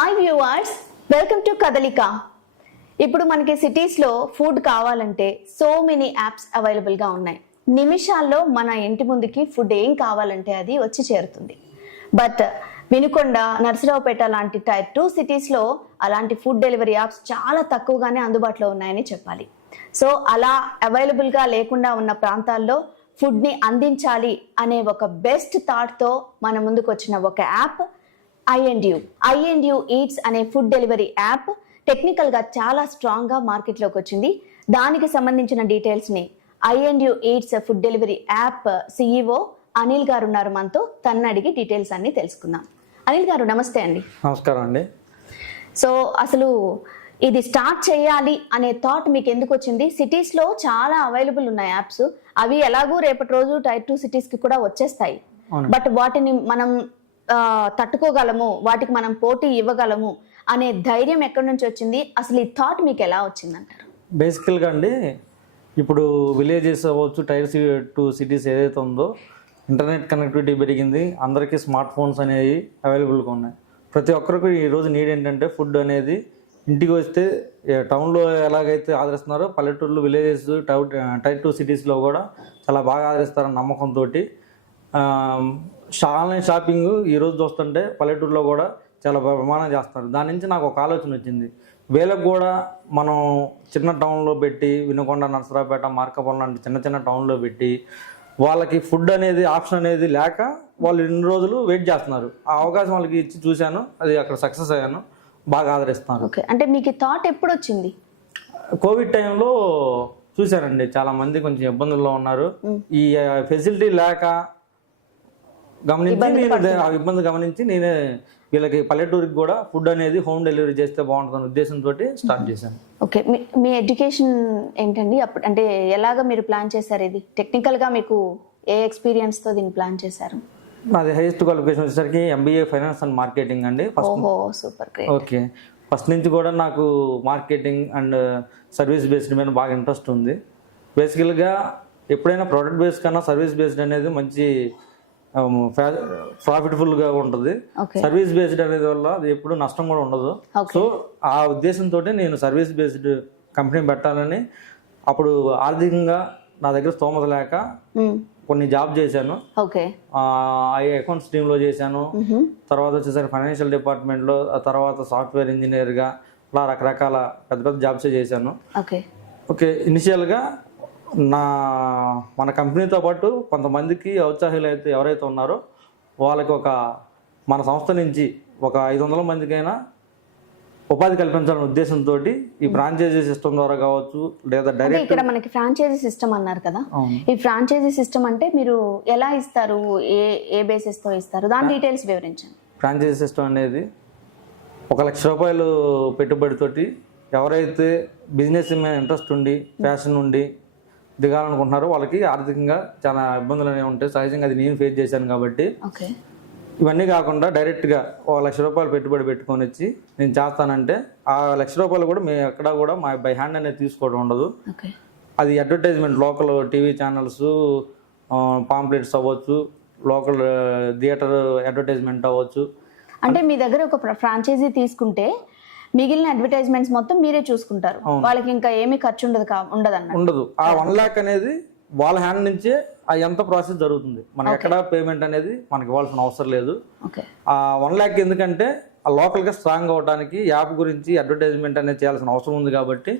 Hi viewers, welcome to కదలిక. ఇప్పుడు మనకి సిటీస్లో ఫుడ్ కావాలంటే సో మెనీ యాప్స్ అవైలబుల్గా ఉన్నాయి. నిమిషాల్లో మన ఇంటి ముందుకి ఫుడ్ ఏం కావాలంటే అది వచ్చి చేరుతుంది. బట్ వినుకొండ, నర్సరావుపేట లాంటి టైర్ 2 సిటీస్లో అలాంటి ఫుడ్ డెలివరీ యాప్స్ చాలా తక్కువగానే అందుబాటులో ఉన్నాయని చెప్పాలి. సో అలా అవైలబుల్గా లేకుండా ఉన్న ప్రాంతాల్లో ఫుడ్ని అందించాలి అనే ఒక బెస్ట్ థాట్తో మన ముందుకు వచ్చిన ఒక యాప్ I&U ఈట్స్ అనే ఫుడ్ డెలివరీ యాప్ టెక్నికల్గా చాలా స్ట్రాంగ్గా మార్కెట్లోకి వచ్చింది. దానికి సంబంధించిన డీటెయిల్స్ని I&U eats food delivery app CEO Anil గారు ఉన్నారు మనతో. తన్ను అడిగి డీటెయిల్స్ అన్ని తెలుసుకుందాం. అనిల్ గారు నమస్తే అండి. నమస్కారం అండి. సో అసలు ఇది స్టార్ట్ చేయాలి అనే థాట్ మీకు ఎందుకు వచ్చింది? సిటీస్లో చాలా అవైలబుల్ ఉన్నాయి యాప్స్, అవి ఎలాగూ రేపటి రోజు టైర్ 2 సిటీస్కి కూడా వచ్చేస్తాయి. బట్ వాటిని మనం తట్టుకోగలము, వాటికి మనం పోటీ ఇవ్వగలము అనే ధైర్యం ఎక్కడి నుంచి వచ్చింది? అసలు ఈ థాట్ మీకు ఎలా వచ్చింది అంటారు? బేసికల్గా అండి, ఇప్పుడు విలేజెస్ అవ్వచ్చు, టైర్ 2 సిటీస్ ఏదైతే ఉందో ఇంటర్నెట్ కనెక్టివిటీ పెరిగింది, అందరికీ స్మార్ట్ ఫోన్స్ అనేవి అవైలబుల్గా ఉన్నాయి. ప్రతి ఒక్కరికి ఈరోజు నీడ్ ఏంటంటే ఫుడ్ అనేది ఇంటికి వస్తే టౌన్లో ఎలాగైతే ఆదరిస్తున్నారో పల్లెటూర్లు, విలేజెస్, టైర్ 2 సిటీస్లో కూడా చాలా బాగా ఆదరిస్తారన్న నమ్మకంతో ఆన్లైన్ షాపింగ్ ఈరోజు చూస్తుంటే పల్లెటూరులో కూడా చాలా ప్రమాణం చేస్తున్నారు. దాని నుంచి నాకు ఒక ఆలోచన వచ్చింది, వీళ్ళకి కూడా మనం చిన్న టౌన్లో పెట్టి, వినుకొండ, నర్సరావుపేట, మార్కాపురం లాంటి చిన్న చిన్న టౌన్లో పెట్టి వాళ్ళకి ఫుడ్ అనేది ఆప్షన్ అనేది లేక వాళ్ళు ఎన్ని రోజులు వెయిట్ చేస్తున్నారు. ఆ అవకాశం వాళ్ళకి ఇచ్చి చూశాను, అది అక్కడ సక్సెస్ అయ్యాను, బాగా ఆదరిస్తున్నారు. అంటే మీకు థాట్ ఎప్పుడు వచ్చింది? కోవిడ్ టైంలో చూశానండి, చాలా మంది కొంచెం ఇబ్బందుల్లో ఉన్నారు. ఈ ఫెసిలిటీ లేక ఇబ్బంది గమనించి నేనే వీళ్ళకి పల్లెటూరికి కూడా ఫుడ్ అనేది హోమ్ డెలివరీ చేస్తే బాగుంటుందన్న ఉద్దేశంతో స్టార్ట్ చేశాను. ఓకే, మీ ఎడ్యుకేషన్ ఏంటండి? అప్పుడు అంటే ఎలాగ మీరు ప్లాన్ చేశారు? ఇది టెక్నికల్గా మీకు ఏ ఎక్స్పీరియన్స్తో దీన్ని ప్లాన్ చేశారు? నాది హైయెస్ట్ క్వాలిఫికేషన్ వచ్చేసరికి MBA ఫైనాన్స్ అండ్ మార్కెటింగ్ అండి. సూపర్. ఓకే, ఫస్ట్ నుంచి కూడా నాకు మార్కెటింగ్ అండ్ సర్వీస్ బేస్డ్ మీద బాగా ఇంట్రెస్ట్ ఉంది. బేసికల్గా ఎప్పుడైనా ప్రోడక్ట్ బేస్డ్ కన్నా సర్వీస్ బేస్డ్ అనేది మంచి ప్రాఫిట్ఫుల్గా ఉంటుంది. సర్వీస్ బేస్డ్ అనేది వల్ల అది ఎప్పుడు నష్టం కూడా ఉండదు. సో ఆ ఉద్దేశంతో నేను సర్వీస్ బేస్డ్ కంపెనీ పెట్టాలని, అప్పుడు ఆర్థికంగా నా దగ్గర స్తోమత లేక కొన్ని జాబ్ చేశాను. అకౌంట్స్ టీంలో చేశాను, తర్వాత వచ్చేసరికి ఫైనాన్షియల్ డిపార్ట్మెంట్లో, తర్వాత సాఫ్ట్వేర్ ఇంజనీర్గా, అలా రకరకాల పెద్ద పెద్ద జాబ్స్ చేశాను. ఓకే, ఇనిషియల్గా మన కంపెనీతో పాటు కొంతమందికి ఔత్సాహులు అయితే ఎవరైతే ఉన్నారో వాళ్ళకి మన సంస్థ నుంచి ఒక 500 మందికైనా ఉపాధి కల్పించాలనే ఉద్దేశంతో ఈ ఫ్రాంచైజీ సిస్టమ్ ద్వారా కావచ్చు, లేదా డైరెక్ట్. ఇక్కడ మనకి ఫ్రాంచైజీ సిస్టమ్ అన్నారు కదా, ఈ ఫ్రాంచైజీ సిస్టమ్ అంటే మీరు ఎలా ఇస్తారు, ఏ బేసిస్ తో ఇస్తారు, దాని డీటెయిల్స్ వివరించండి. ఫ్రాంచైజీ సిస్టమ్ అనేది 1 లక్ష రూపాయలు పెట్టుబడితోటి ఎవరైతే బిజినెస్ మీద ఇంట్రెస్ట్ ఉండి, ప్యాషన్ ఉండి దిగాలనుకుంటున్నారో వాళ్ళకి ఆర్థికంగా చాలా ఇబ్బందులు అనేవి ఉంటాయి. సహజంగా అది నేను ఫేస్ చేశాను కాబట్టి. ఇవన్నీ కాకుండా డైరెక్ట్గా 1 లక్ష రూపాయలు పెట్టుబడి పెట్టుకొని వచ్చి నేను చేస్తానంటే ఆ 1 లక్ష రూపాయలు కూడా మేము ఎక్కడా కూడా మా బై హ్యాండ్ అనేది తీసుకోవడం ఉండదు. అది advertisement, local TV channels, pamphlets అవ్వచ్చు, లోకల్ థియేటర్ అడ్వర్టైజ్మెంట్ అవ్వచ్చు. అంటే మీ దగ్గర ఒక ఫ్రాంచైజీ తీసుకుంటే మిగిలిన అడ్వర్టైజ్మెంట్స్ మొత్తం మీరే చూసుకుంటారు, వాళ్ళకి ఇంకా ఏమీ ఖర్చు ఉండదు. ఆ 1 లాక్ అనేది వాళ్ళ హ్యాండ్ నుంచే ఎంత ప్రాసెస్ జరుగుతుంది, మనకి ఎక్కడ పేమెంట్ అనేది మనకి ఇవ్వాల్సిన అవసరం లేదు. ఆ 1 లాక్ ఎందుకంటే ఆ లోకల్గా స్ట్రాంగ్ అవడానికి యాప్ గురించి అడ్వర్టైజ్మెంట్ అనేది చేయాల్సిన అవసరం ఉంది కాబట్టి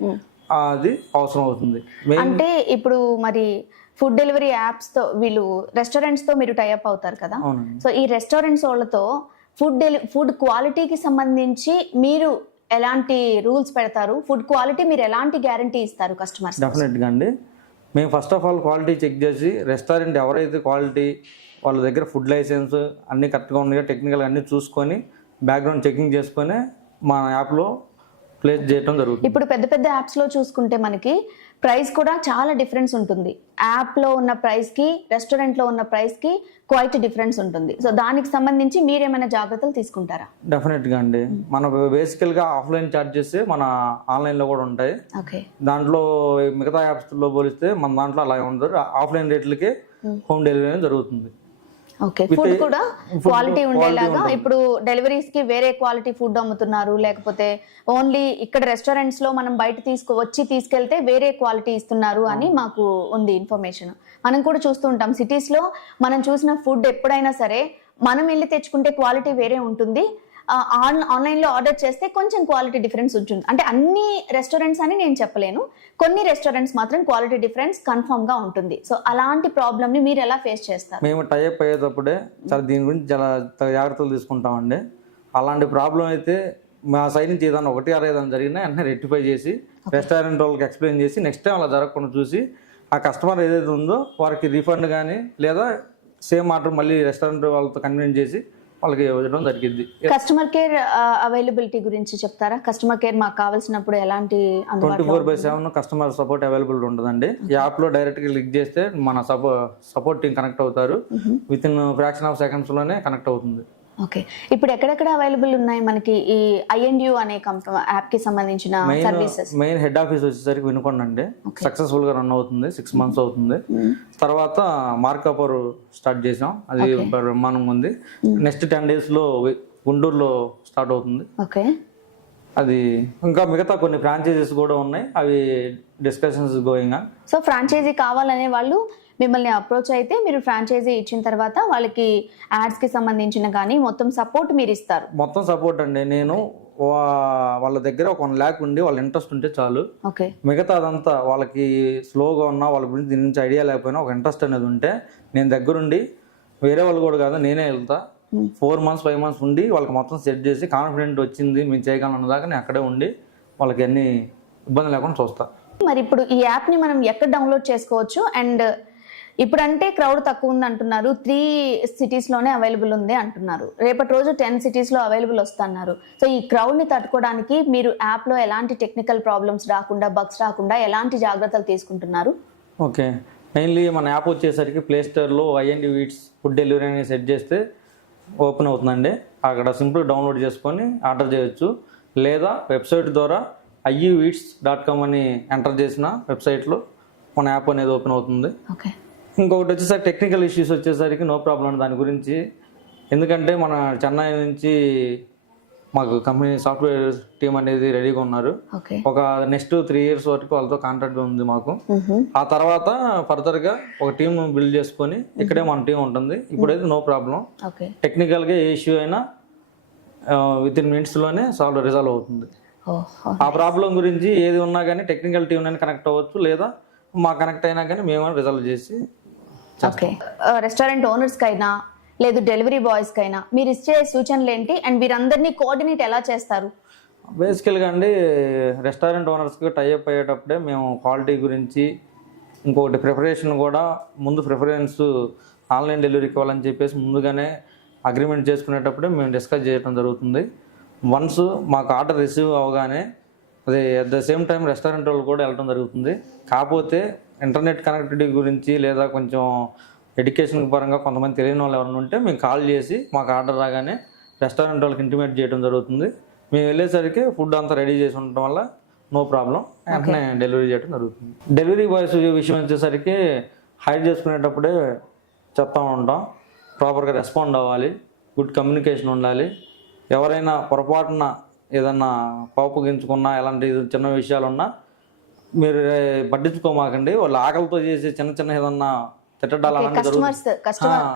అది అవసరం అవుతుంది. అంటే ఇప్పుడు మరి ఫుడ్ డెలివరీ యాప్స్ తో వీళ్ళు రెస్టారెంట్స్ తో మీరు టైఅప్ అవుతారు కదా, సో ఈ రెస్టారెంట్స్ వాళ్ళతో ఫుడ్ క్వాలిటీకి సంబంధించి మీరు ఎలాంటి రూల్స్ పెడతారు? ఫుడ్ క్వాలిటీ మీరు ఎలాంటి గ్యారంటీ ఇస్తారు కస్టమర్స్? డెఫినెట్గా అండి, మేము first of all quality check చేసి, రెస్టారెంట్ ఎవరైతే క్వాలిటీ వాళ్ళ దగ్గర ఫుడ్ లైసెన్స్ అన్నీ కరెక్ట్గా ఉన్నాయో టెక్నికల్గా అన్నీ చూసుకొని బ్యాక్గ్రౌండ్ చెకింగ్ చేసుకొని మా యాప్లో ప్లేస్ చేయడం జరుగుతుంది. ఇప్పుడు పెద్ద పెద్ద యాప్స్లో చూసుకుంటే మనకి ప్రైస్ కూడా చాలా డిఫరెన్స్ ఉంటుంది. యాప్లో ఉన్న ప్రైస్కి, రెస్టారెంట్లో ఉన్న ప్రైస్కి క్వైట్ డిఫరెన్స్ ఉంటుంది. సో దానికి సంబంధించి మీరేమైనా జాగ్రత్తలు తీసుకుంటారా? డెఫినెట్గా అండి, మన బేసికల్గా ఆఫ్లైన్ ఛార్జెస్ మన ఆన్లైన్లో కూడా ఉంటాయి. దాంట్లో మిగతా యాప్స్లో పోలిస్తే మన దాంట్లో అలా ఉండదు. ఆఫ్లైన్ రేట్లకే హోమ్ డెలివరీ జరుగుతుంది. ఓకే, ఫుడ్ కూడా క్వాలిటీ ఉండేలాగా. ఇప్పుడు డెలివరీస్ కి వేరే క్వాలిటీ ఫుడ్ అమ్ముతున్నారు, లేకపోతే ఓన్లీ ఇక్కడ రెస్టారెంట్స్ లో మనం బయట తీసుకెళ్తే వేరే క్వాలిటీ ఇస్తున్నారు అని మాకు ఉంది ఇన్ఫర్మేషన్. మనం కూడా చూస్తూ ఉంటాం సిటీస్ లో. మనం చూసిన ఫుడ్ ఎప్పుడైనా సరే మనం వెళ్ళి తెచ్చుకుంటే క్వాలిటీ వేరే ఉంటుంది, ఆన్లైన్ లో ఆర్డర్ చేస్తే కొంచెం క్వాలిటీ డిఫరెన్స్ ఉంటుంది. అంటే అన్ని రెస్టారెంట్స్ అని నేను చెప్పలేను, కొన్ని రెస్టారెంట్స్ మాత్రం క్వాలిటీ డిఫరెన్స్ కన్ఫర్మ్ గా ఉంటుంది. సో అలాంటి ప్రాబ్లమ్ ని మీరు ఎలా ఫేస్ చేస్తారు? మేము టైప్ అయ్యేటప్పుడే చాలా దీని గురించి చాలా జాగ్రత్తలు తీసుకుంటామండి. అలాంటి ప్రాబ్లం అయితే మా సైడ్ నుంచి ఏదైనా ఒకటి ఏదైనా జరిగినా వెంటనే రెక్టిఫై చేసి రెస్టారెంట్ వాళ్ళకి ఎక్స్ప్లెయిన్ చేసి నెక్స్ట్ టైం అలా జరగకుండా చూసి ఆ కస్టమర్ ఏదైతే ఉందో వారికి రీఫండ్ కానీ లేదా సేమ్ ఆర్డర్ మళ్ళీ రెస్టారెంట్ వాళ్ళతో కన్విన్స్ చేసి వాళ్ళకి ఇవ్వడం జరిగింది. కస్టమర్ కేర్ అవైలబిలిటీ గురించి చెప్తారా? కస్టమర్ కేర్ మాకు కావాల్సినప్పుడు ఎలాంటి 24/7 కస్టమర్ సపోర్ట్ అవైలబుల్ ఉంటుందండి. యాప్ లో డైరెక్ట్ గా క్లిక్ చేస్తే మన సపోర్ట్ టీం కనెక్ట్ అవుతారు. With in fraction of seconds లోనే కనెక్ట్ అవుతుంది. ఓకే, ఇప్పుడు ఎక్కడెక్కడ అవైలబుల్ ఉన్నాయి మనకి ఈ INDU అనే యాప్ కి సంబంధించిన సర్వీసెస్? మెయిన్ హెడ్ ఆఫీస్ వచ్చేసరికి వినుకొండ అండి. సక్సెస్ఫుల్ గా రన్ అవుతుంది, 6 months అవుతుంది. తర్వాత మార్కాపూర్ స్టార్ట్ చేసాం, అది బ్రహ్మాండంగా ఉంది. నెక్స్ట్ 10 days లో గుంటూరులో స్టార్ట్ అవుతుంది. ఓకే, అది ఇంకా మిగతా కొన్ని ఫ్రాంచైజీస్ కూడా ఉన్నాయి, అవి discussions going on. So franchise కావాలనే వాళ్ళు మిమ్మల్ని అప్రోచ్ అయితే మీరు ఫ్రాంచైజీ ఇచ్చిన తర్వాత వాళ్ళకి యాడ్స్ కి సంబంధించిన కానీ మొత్తం సపోర్ట్ మీరు ఇస్తారు? మొత్తం సపోర్ట్ అండి. నేను వాళ్ళ దగ్గర ఒక 1 lakh ఉండి వాళ్ళ ఇంట్రెస్ట్ ఉంటే చాలు. ఓకే, మిగతా అదంతా వాళ్ళకి స్లోగా ఉన్నా వాళ్ళ గురించి దీని నుంచి ఐడియా లేకపోయినా ఒక ఇంట్రెస్ట్ అనేది ఉంటే నేను దగ్గరుండి, వేరే వాళ్ళు కూడా కాదు నేనే వెళ్తా. 4 months 5 months ఉండి వాళ్ళకి మొత్తం సెట్ చేసి కాన్ఫిడెంట్ వచ్చింది మేము చేయగలం అన్నదాకా నేను అక్కడే ఉండి వాళ్ళకి అన్ని ఇబ్బంది లేకుండా చూస్తా. మరి ఇప్పుడు ఈ యాప్ ని మనం ఎక్కడ డౌన్లోడ్ చేసుకోవచ్చు? అండ్ ఇప్పుడు అంటే క్రౌడ్ తక్కువ ఉంది అంటున్నారు, 3 cities లోనే అవైలబుల్ ఉంది అంటున్నారు, రేపటి రోజు 10 cities లో అవైలబుల్ వస్తున్నారు. సో ఈ క్రౌడ్ ని తట్టుకోవడానికి మీరు యాప్ లో ఎలాంటి టెక్నికల్ ప్రాబ్లమ్స్ రాకుండా, బగ్స్ రాకుండా ఎలాంటి జాగ్రత్తలు తీసుకుంటున్నారు? ఓకే, మెయిన్లీ మన యాప్ వచ్చేసరికి ప్లే స్టోర్లో INDU ఈట్స్ ఫుడ్ డెలివరీ అని సెట్ చేస్తే ఓపెన్ అవుతుందండి. అక్కడ సింపుల్ డౌన్లోడ్ చేసుకొని ఆర్డర్ చేయొచ్చు, లేదా వెబ్సైట్ ద్వారా iueats.com అని ఎంటర్ చేసిన వెబ్సైట్లో మన యాప్ అనేది ఓపెన్ అవుతుంది. ఓకే, ఇంకొకటి వచ్చేసరికి టెక్నికల్ ఇష్యూస్ వచ్చేసరికి నో ప్రాబ్లం దాని గురించి. ఎందుకంటే మన చెన్నై నుంచి మాకు కంపెనీ సాఫ్ట్వేర్ టీం అనేది రెడీగా ఉన్నారు. ఒక నెక్స్ట్ 3 years వరకు వాళ్ళతో కాంట్రాక్ట్ ఉంది మాకు. ఆ తర్వాత ఫర్దర్గా ఒక టీం బిల్డ్ చేసుకొని ఇక్కడే మన టీం ఉంటుంది. ఇప్పుడైతే నో ప్రాబ్లం. టెక్నికల్గా ఏ ఇష్యూ అయినా విత్ ఇన్ మినిట్స్లోనే రిజాల్వ్ అవుతుంది. ఆ ప్రాబ్లం గురించి ఏది ఉన్నా కానీ టెక్నికల్ టీం అయినా కనెక్ట్ అవ్వచ్చు, లేదా మా కనెక్ట్ అయినా కానీ మేము రిజాల్వ్ చేసి. ఓకే, రెస్టారెంట్ ఓనర్స్ కైనా లేదు డెలివరీ బాయ్స్ కైనా మీరు ఇచ్చే సూచనలు ఏంటి? అండ్ వీరందరినీ కోఆర్డినేట్ ఎలా చేస్తారు? బేసికల్గా అండి, రెస్టారెంట్ ఓనర్స్కి టైఅప్ అయ్యేటప్పుడే మేము క్వాలిటీ గురించి, ఇంకొకటి ప్రిపరేషన్ కూడా ముందు ప్రిఫరెన్స్ ఆన్లైన్ డెలివరీకి ఇవ్వాలని చెప్పేసి ముందుగానే అగ్రిమెంట్ చేసుకునేటప్పుడే మేము డిస్కస్ చేయడం జరుగుతుంది. వన్స్ మాకు ఆర్డర్ రిసీవ్ అవగానే అది at the same time restaurant వాళ్ళు కూడా వెళ్ళడం జరుగుతుంది. కాకపోతే ఇంటర్నెట్ కనెక్టివిటీ గురించి లేదా కొంచెం ఎడ్యుకేషన్ పరంగా కొంతమంది తెలియని వాళ్ళు ఎవరైనా ఉంటే మేము కాల్ చేసి మాకు ఆర్డర్ రాగానే రెస్టారెంట్ వాళ్ళకి ఇంటిమేట్ చేయడం జరుగుతుంది. మేము వెళ్ళేసరికి ఫుడ్ అంతా రెడీ చేసి ఉండటం వల్ల నో ప్రాబ్లం, వెంటనే డెలివరీ చేయడం జరుగుతుంది. డెలివరీ బాయ్స్ విషయం వచ్చేసరికి హైర్ చేసుకునేటప్పుడే చెప్తా ఉంటాం, ప్రాపర్గా రెస్పాండ్ అవ్వాలి, గుడ్ కమ్యూనికేషన్ ఉండాలి. ఎవరైనా పొరపాటున ఏదన్నా కోపగించుకున్నా ఎలాంటి చిన్న విషయాలున్నా మీరు పట్టించుకోమాకండి. వాళ్ళు ఆకలితో చేసి చిన్న చిన్న ఏదన్నా తిట్టడాలు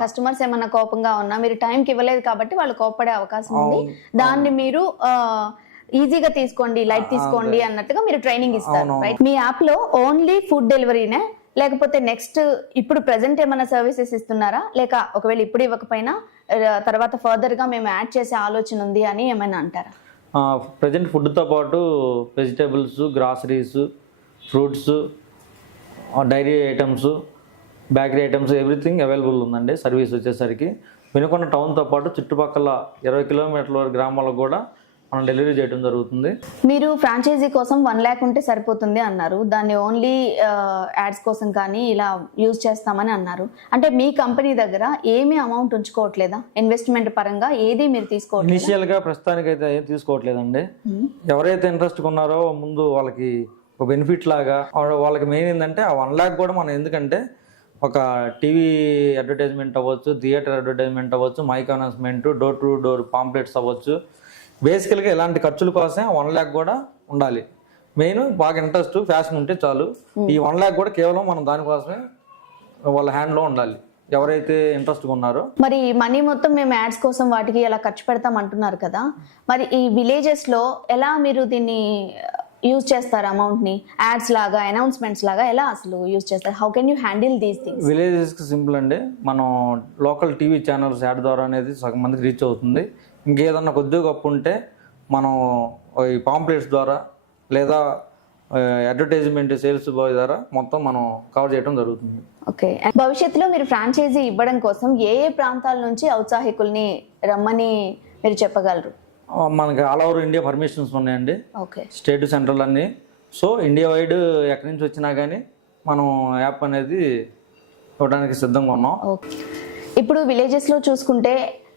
కస్టమర్స్ ఏమన్నా కోపంగా ఉన్నా మీరు టైంకి ఇవ్వలేదు కాబట్టి వాళ్ళు కోపడే అవకాశం ఉంది. దాన్ని మీరు ఈజీగా తీసుకోండి, లైట్ తీసుకోండి అన్నట్టుగా మీరు ట్రైనింగ్ ఇస్తారు, రైట్? మీ యాప్ లో ఓన్లీ ఫుడ్ డెలివరీనే, లేకపోతే నెక్స్ట్ ఇప్పుడు ప్రెసెంట్ ఏమైనా సర్వీసెస్ ఇస్తున్నారా? లేక ఒకవేళ ఇప్పుడు ఇవ్వకపోయినా తర్వాత ఫర్దర్ గా మేము యాడ్ చేసే ఆలోచన ఉంది అని ఏమైనా అంటారా? ప్రజెంట్ ఫుడ్తో పాటు vegetables, groceries, fruits, dairy items, bakery items everything available ఉందండి. సర్వీస్ వచ్చేసరికి వినుకొండ టౌన్తో పాటు చుట్టుపక్కల 20 kilometers గ్రామాలకు కూడా మనం డెలివరీ చేయడం జరుగుతుంది. మీరు ఫ్రాంచైజీ కోసం 1 lakh ఉంటే సరిపోతుంది అన్నారు, దాన్ని ఓన్లీ యాడ్స్ కోసం కానీ ఇలా యూజ్ చేస్తామని అన్నారు. అంటే మీ కంపెనీ దగ్గర ఏమీ అమౌంట్ ఉంచుకోవట్లేదా? ఇన్వెస్ట్మెంట్ పరంగా ఏది మీరు తీసుకోవట్లేదు? ఇనిషియల్గా ప్రస్తుతానికైతే ఏం తీసుకోవట్లేదండి. ఎవరైతే ఇంట్రెస్ట్ ఉన్నారో ముందు వాళ్ళకి ఒక బెనిఫిట్ లాగా వాళ్ళకి మెయిన్ ఏంటంటే ఆ 1 lakh కూడా మనం, ఎందుకంటే ఒక టీవీ అడ్వర్టైజ్మెంట్ అవ్వచ్చు, థియేటర్ అడ్వర్టైజ్మెంట్ అవ్వచ్చు, mike announcement, door to door pamphlets అవ్వచ్చు. బేసికల్గా ఇలాంటి ఖర్చుల కోసం 1 lakh కూడా ఉండాలి. మెయిన్ బాగా ఇంట్రెస్ట్ ఫ్యాషన్ ఉంటే చాలు. ఈ 1 lakh కూడా కేవలం మనం దానికోసమే వాళ్ళ హ్యాండ్లో ఉండాలి ఎవరైతే ఇంట్రెస్ట్గా ఉన్నారో. మరి మనీ మొత్తం మేము యాడ్స్ కోసం వాటికి ఎలా ఖర్చు పెడతాం అంటున్నారు కదా, మరి ఈ విలేజెస్లో ఎలా మీరు దీన్ని యూజ్ చేస్తారు? అమౌంట్ని యాడ్స్ లాగా, అనౌన్స్మెంట్స్ లాగా ఎలా అసలు యూజ్ చేస్తారు? How can you handle these things? విలేజెస్కి సింపుల్ అండి. మనం లోకల్ టీవీ ఛానల్స్ యాడ్ ద్వారా అనేది సగం మందికి రీచ్ అవుతుంది. ఇంకేదన్నా కొద్దిగా గొప్ప ఉంటే మనం ఈ పాంప్లెట్స్ ద్వారా లేదా అడ్వర్టైజ్మెంట్ సేల్స్ బాయ్ ద్వారా మొత్తం మనం కవర్ చేయడం జరుగుతుంది. ఓకే. భవిష్యత్తులో మీరు ఫ్రాంచైజీ ఇవ్వడం కోసం ఏ ఏ ప్రాంతాల నుంచి ఔత్సాహికుల్ని రమ్మని మీరు చెప్పగలరు? మనకి ఆల్ ఓవర్ ఇండియా పర్మిషన్స్ ఉన్నాయండి, ఓకే, స్టేట్ సెంట్రల్ అన్నీ. సో ఇండియా వైడ్ ఎక్కడి నుంచి వచ్చినా కానీ మనం యాప్ అనేది ఇవ్వడానికి సిద్ధంగా ఉన్నాం. ఓకే. ఇప్పుడు విలేజెస్లో చూసుకుంటే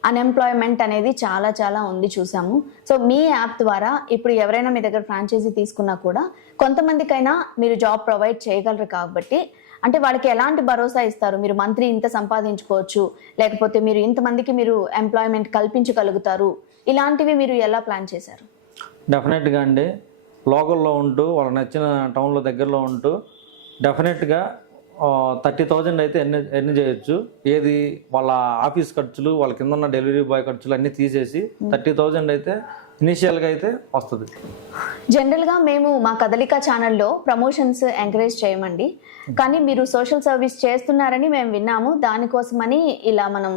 అన్ఎంప్లాయ్మెంట్ అనేది చాలా చాలా ఉంది, చూసాము. సో మీ యాప్ ద్వారా ఇప్పుడు ఎవరైనా మీ దగ్గర ఫ్రాంచైజీ తీసుకున్నా కూడా కొంతమందికైనా మీరు జాబ్ ప్రొవైడ్ చేయగలరు కాబట్టి, అంటే వాళ్ళకి ఎలాంటి భరోసా ఇస్తారు? మీరు మంత్లీ ఇంత సంపాదించుకోవచ్చు, లేకపోతే మీరు ఇంతమందికి మీరు ఎంప్లాయ్మెంట్ కల్పించగలుగుతారు, ఇలాంటివి మీరు ఎలా ప్లాన్ చేశారు? డెఫినెట్గా అండి, లోకల్లో ఉంటూ వాళ్ళకి నచ్చిన టౌన్లో దగ్గరలో ఉంటూ డెఫినెట్గా 30,000 అయితే ఎన్ని చేయొచ్చు. ఏది వాళ్ళ ఆఫీస్ ఖర్చులు, వాళ్ళ కింద ఉన్న డెలివరీ బాయ్ ఖర్చులు అన్నీ తీసేసి 30,000 అయితే ఇనీషియల్గా అయితే వస్తుంది. జనరల్గా మేము మా కదలిక ఛానల్లో ప్రమోషన్స్ ఎంకరేజ్ చేయమండి, కానీ మీరు సోషల్ సర్వీస్ చేస్తున్నారని మేము విన్నాము. దానికోసమని ఇలా మనం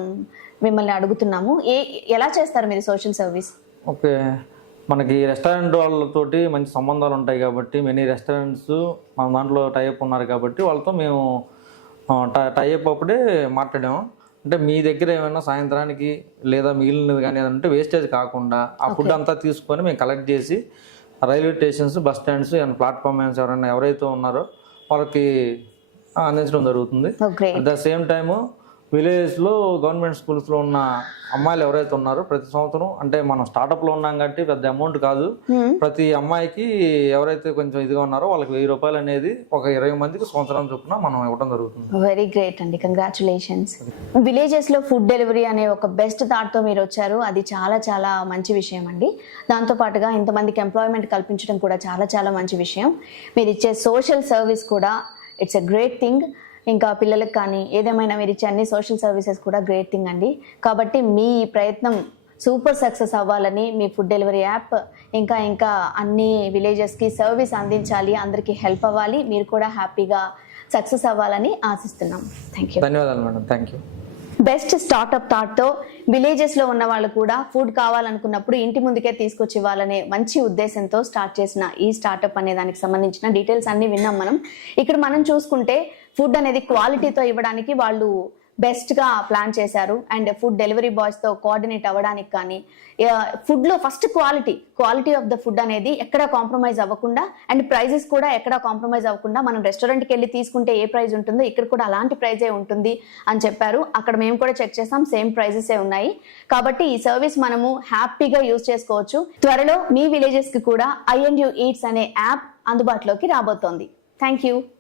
మిమ్మల్ని అడుగుతున్నాము. ఎలా చేస్తారు మీరు సోషల్ సర్వీస్? ఓకే, మనకి రెస్టారెంట్ వాళ్ళతోటి మంచి సంబంధాలు ఉంటాయి కాబట్టి, మెనీ రెస్టారెంట్స్ మన దాంట్లో టైఅప్ ఉన్నారు కాబట్టి వాళ్ళతో మేము టైఅప్ అప్పుడే మాట్లాడాము. అంటే మీ దగ్గర ఏమైనా సాయంత్రానికి లేదా మిగిలినది కానీ ఏదంటే వేస్టేజ్ కాకుండా ఆ ఫుడ్ అంతా తీసుకొని మేము కలెక్ట్ చేసి railway stations, bus stands and platform ఎవరైతే ఉన్నారో వాళ్ళకి అందించడం జరుగుతుంది. అట్ ద సేమ్ టైము విలేజ్లో గవర్నమెంట్ స్కూల్స్లో ఉన్న అమ్మాయిలు ఎవరైతే ఉన్నారో ప్రతి సంవత్సరం, అంటే మనం స్టార్టప్లో ఉన్నాం కాబట్టి పెద్ద అమౌంట్ కాదు, ప్రతి అమ్మాయికి ఎవరైతే కొంచెం ఇదిగా ఉన్నారో వాళ్ళకి 1000 రూపాయలు అనేది ఒక 20 మందికి సంవత్సరం చొప్పున మనం ఇవ్వడం జరుగుతుంది. వెరీ గ్రేట్ అండి, కంగ్రాచులేషన్స్. విలేజెస్లో ఫుడ్ డెలివరీ అనే ఒక బెస్ట్ థాట్తో మీరు వచ్చారు, అది చాలా చాలా మంచి విషయం అండి. దాంతోపాటుగా ఇంతమందికి ఎంప్లాయ్మెంట్ కల్పించడం కూడా చాలా చాలా మంచి విషయం. మీరు ఇచ్చే సోషల్ సర్వీస్ కూడా ఇట్స్ ఎ గ్రేట్ థింగ్. ఇంకా పిల్లలకు కానీ ఏదేమైనా మీరు ఇచ్చే అన్ని సోషల్ సర్వీసెస్ కూడా గ్రేట్ థింగ్ అండి. కాబట్టి మీ ప్రయత్నం సూపర్ సక్సెస్ అవ్వాలని, మీ ఫుడ్ డెలివరీ యాప్ ఇంకా ఇంకా అన్ని విలేజెస్కి సర్వీస్ అందించాలి, అందరికీ హెల్ప్ అవ్వాలి, మీరు కూడా హ్యాపీగా సక్సెస్ అవ్వాలని ఆశిస్తున్నాం. Thank you. ధన్యవాదాలు madam. Thank you. Best startup థాట్తో విలేజెస్లో ఉన్న వాళ్ళు కూడా ఫుడ్ కావాలనుకున్నప్పుడు ఇంటి ముందుకే తీసుకొచ్చి ఇవ్వాలనే మంచి ఉద్దేశంతో స్టార్ట్ చేసిన ఈ స్టార్ట్అప్ అనే దానికి సంబంధించిన డీటెయిల్స్ అన్ని విన్నాం మనం. ఇక్కడ మనం చూసుకుంటే ఫుడ్ అనేది క్వాలిటీతో ఇవ్వడానికి వాళ్ళు బెస్ట్గా ప్లాన్ చేశారు. అండ్ ఫుడ్ డెలివరీ బాయ్స్తో కోఆర్డినేట్ అవ్వడానికి కానీ, ఫుడ్లో first quality of the food అనేది ఎక్కడ కాంప్రమైజ్ అవ్వకుండా, అండ్ ప్రైజెస్ కూడా ఎక్కడ కాంప్రమైజ్ అవ్వకుండా, మనం రెస్టారెంట్కి వెళ్ళి తీసుకుంటే ఏ ప్రైస్ ఉంటుందో ఇక్కడ కూడా అలాంటి ప్రైజే ఉంటుంది అని చెప్పారు. అక్కడ మేము కూడా చెక్ చేసాం, సేమ్ ప్రైజెసే ఉన్నాయి. కాబట్టి ఈ సర్వీస్ మనము హ్యాపీగా యూజ్ చేసుకోవచ్చు. త్వరలో మీ విలేజెస్కి కూడా I&U ఈట్స్ అనే యాప్ అందుబాటులోకి రాబోతోంది. Thank you.